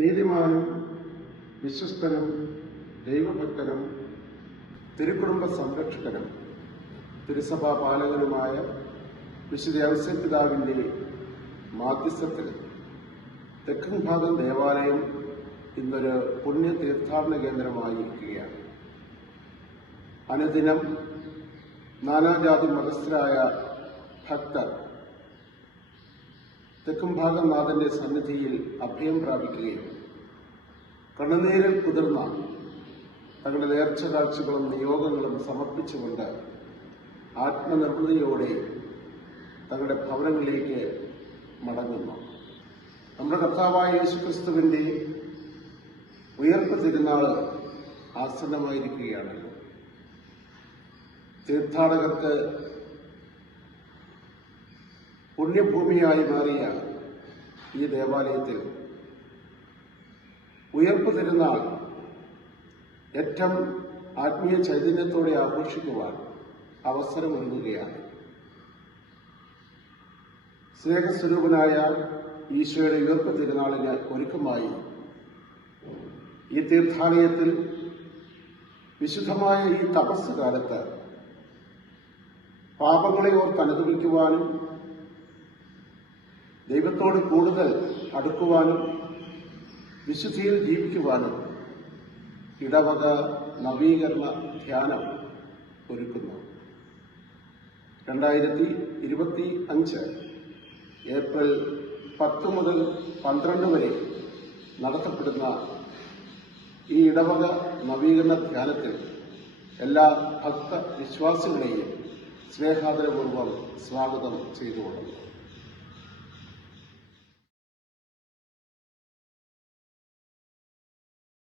നീതിമാനും വിശ്വസ്തനും ദൈവഭക്തനും തിരുക്കുടുംബ സംരക്ഷകനും തിരുസഭാ പാലകനുമായ വിശുദ്ധ ഔസേപ്പിതാവിൻ്റെ മാധ്യസ്ഥത്തിൽ തെക്കൻ ഭാഗം ദേവാലയം ഇന്നൊരു പുണ്യ തീർത്ഥാടന കേന്ദ്രമായിരിക്കുകയാണ്. അനുദിനം നാനാജാതി മതസ്ഥരായ ഭക്തർ തെക്കുംഭാഗം നാഥന്റെ സന്നിധിയിൽ അഭയം പ്രാപിക്കുകയും കണ്ണുനീരിൽ കുതിർന്ന തങ്ങളുടെ നേർച്ച കാഴ്ചകളും നിയോഗങ്ങളും സമർപ്പിച്ചുകൊണ്ട് ആത്മനിർവൃതിയോടെ തങ്ങളുടെ ഭവനങ്ങളിലേക്ക് മടങ്ങുന്നു. നമ്മുടെ കർത്താവായ യേശുക്രിസ്തുവിന്റെ ഉയർപ്പ് തിരുനാൾ ആസന്നമായിരിക്കുകയാണല്ലോ. തീർത്ഥാടകർക്ക് പുണ്യഭൂമിയായി മാറിയ ഈ ദേവാലയത്തിൽ ഉയർപ്പ് തിരുനാൾ ഏറ്റവും ആത്മീയ ചൈതന്യത്തോടെ ആഘോഷിക്കുവാൻ അവസരമൊരുങ്ങുകയാണ്. സ്നേഹസ്വരൂപനായ ഈശോയുടെ ഉയർപ്പ് തിരുനാളിന് ഒരുക്കമായി ഈ തീർത്ഥാലയത്തിൽ വിശുദ്ധമായ ഈ തപസ് കാലത്ത് പാപങ്ങളെ ഓർത്ത് അനുഭവിക്കുവാനും ദൈവത്തോട് കൂടുതൽ അടുക്കുവാനും വിശുദ്ധിയിൽ ജീവിക്കുവാനും ഇടവക നവീകരണ ധ്യാനം ഒരുക്കുന്നു. 2025 ഏപ്രിൽ 10 മുതൽ 12 വരെ നടത്തപ്പെടുന്ന ഈ ഇടവക നവീകരണ ധ്യാനത്തിൽ എല്ലാ ഭക്ത വിശ്വാസികളെയും സ്നേഹാദരപൂർവ്വം സ്വാഗതം ചെയ്തുകൊള്ളുന്നു.